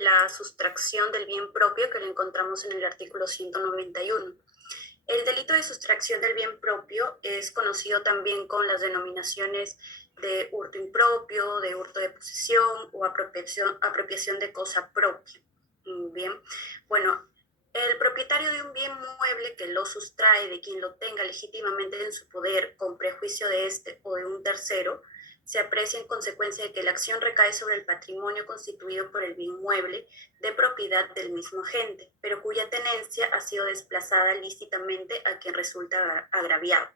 la sustracción del bien propio que lo encontramos en el artículo 191. El delito de sustracción del bien propio es conocido también con las denominaciones de hurto impropio, de hurto de posesión o apropiación de cosa propia. Bien, bueno, el propietario de un bien mueble que lo sustrae de quien lo tenga legítimamente en su poder con prejuicio de este o de un tercero, se aprecia en consecuencia de que la acción recae sobre el patrimonio constituido por el bien mueble de propiedad del mismo agente, pero cuya tenencia ha sido desplazada lícitamente a quien resulta agraviado.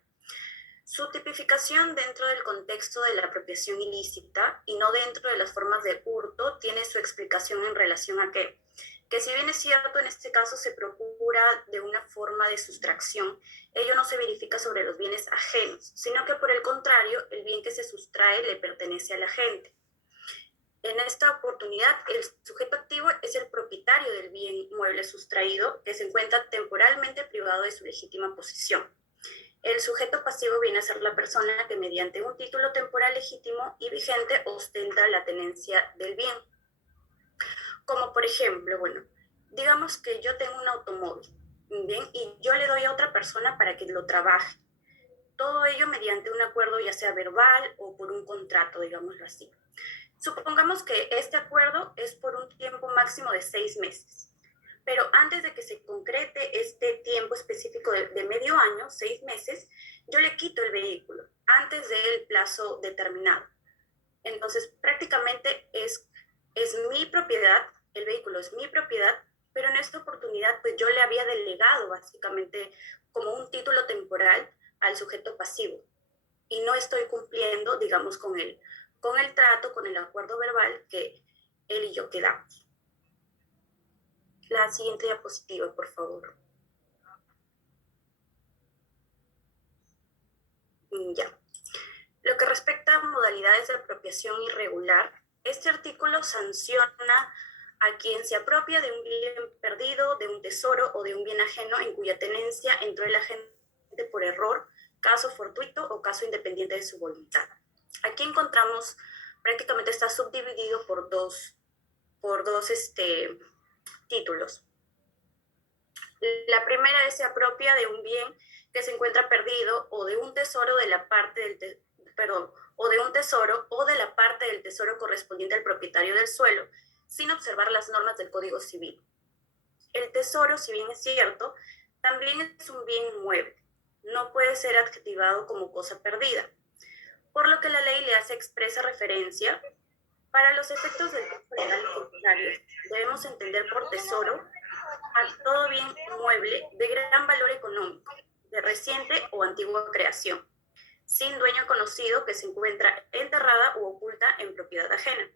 Su tipificación dentro del contexto de la apropiación ilícita y no dentro de las formas de hurto tiene su explicación en relación a que si bien es cierto, en este caso se procura de una forma de sustracción, ello no se verifica sobre los bienes ajenos, sino que por el contrario, el bien que se sustrae le pertenece al agente. En esta oportunidad, el sujeto activo es el propietario del bien mueble sustraído, que se encuentra temporalmente privado de su legítima posesión. El sujeto pasivo viene a ser la persona que mediante un título temporal legítimo y vigente ostenta la tenencia del bien. Como por ejemplo, bueno, digamos que yo tengo un automóvil, ¿bien? Y yo le doy a otra persona para que lo trabaje. Todo ello mediante un acuerdo ya sea verbal o por un contrato, digámoslo así. Supongamos que este acuerdo es por un tiempo máximo de 6 meses. Pero antes de que se concrete este tiempo específico de medio año, 6 meses, yo le quito el vehículo antes del plazo determinado. Entonces, prácticamente es mi propiedad, el vehículo es mi propiedad, pero en esta oportunidad, pues yo le había delegado básicamente como un título temporal al sujeto pasivo y no estoy cumpliendo, digamos, con el trato, con el acuerdo verbal que él y yo quedamos. La siguiente diapositiva, por favor. Ya. Lo que respecta a modalidades de apropiación irregular, este artículo sanciona a quien se apropia de un bien perdido, de un tesoro o de un bien ajeno en cuya tenencia entró el agente por error, caso fortuito o caso independiente de su voluntad. Aquí encontramos, prácticamente está subdividido por dos títulos. La primera es se apropia de un bien que se encuentra perdido o de un tesoro de la parte del o de un tesoro o de la parte del tesoro correspondiente al propietario del suelo, sin observar las normas del Código Civil. El tesoro, si bien es cierto, también es un bien inmueble. No puede ser adjetivado como cosa perdida, por lo que la ley le hace expresa referencia. Para los efectos del texto legal necesario, debemos entender por tesoro a todo bien mueble de gran valor económico, de reciente o antigua creación, sin dueño conocido que se encuentra enterrada u oculta en propiedad ajena.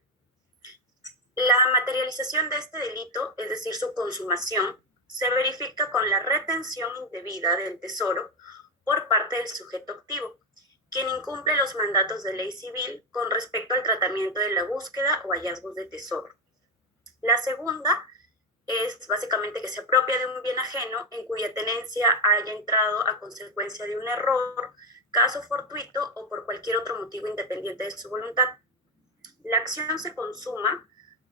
La materialización de este delito, es decir, su consumación, se verifica con la retención indebida del tesoro por parte del sujeto activo, quien incumple los mandatos de ley civil con respecto al tratamiento de la búsqueda o hallazgos de tesoro. La segunda es básicamente que se apropia de un bien ajeno en cuya tenencia haya entrado a consecuencia de un error, caso fortuito o por cualquier otro motivo independiente de su voluntad. La acción se consuma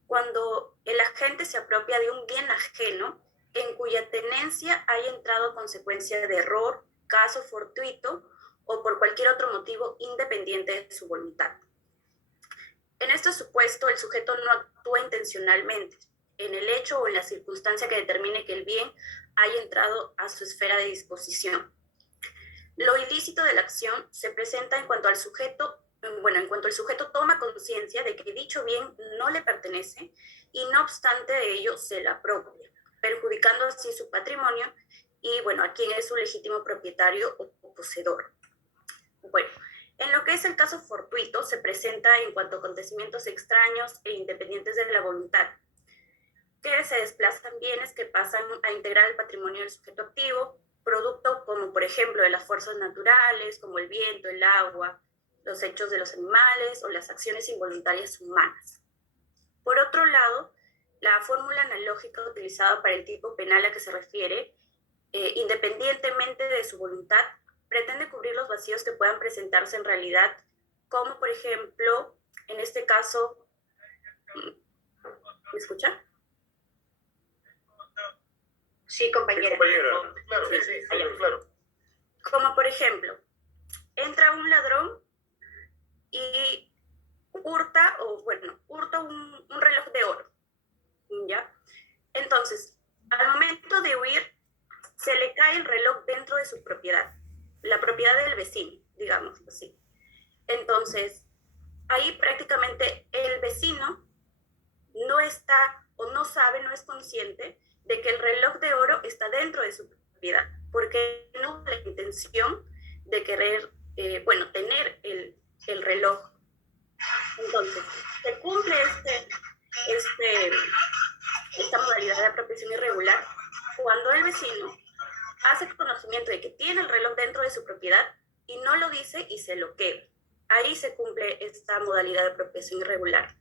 cuando el agente se apropia de un bien ajeno en cuya tenencia haya entrado a consecuencia de error, caso fortuito o por cualquier otro motivo independiente de su voluntad. En este supuesto, el sujeto no actúa intencionalmente en el hecho o en la circunstancia que determine que el bien haya entrado a su esfera de disposición. Lo ilícito de la acción se presenta en cuanto el sujeto toma conciencia de que dicho bien no le pertenece y no obstante de ello se la apropia, perjudicando así su patrimonio y, a quien es su legítimo propietario o poseedor. Bueno, en lo que es el caso fortuito, se presenta en cuanto a acontecimientos extraños e independientes de la voluntad, que se desplazan bienes que pasan a integrar el patrimonio del sujeto activo, producto como por ejemplo de las fuerzas naturales, como el viento, el agua, los hechos de los animales o las acciones involuntarias humanas. Por otro lado, la fórmula analógica utilizada para el tipo penal a que se refiere, independientemente de su voluntad, pretende cubrir los vacíos que puedan presentarse en realidad, como por ejemplo, en este caso, ¿me escucha? Sí, compañera. Sí, compañera. Claro, Sí, sí, allá. claro. Como por ejemplo, entra un ladrón y hurta un reloj de oro, ¿ya? Entonces, al momento de huir, se le cae el reloj dentro de su propiedad, la propiedad del vecino, digamos así. Entonces, ahí prácticamente el vecino no está o no sabe, no es consciente de que el reloj de oro está dentro de su propiedad, porque no tiene la intención de querer, tener el reloj. Entonces, se cumple este, esta modalidad de apropiación irregular cuando el vecino hace conocimiento de que tiene el reloj dentro de su propiedad y no lo dice y se lo queda. Ahí se cumple esta modalidad de apropiación irregular.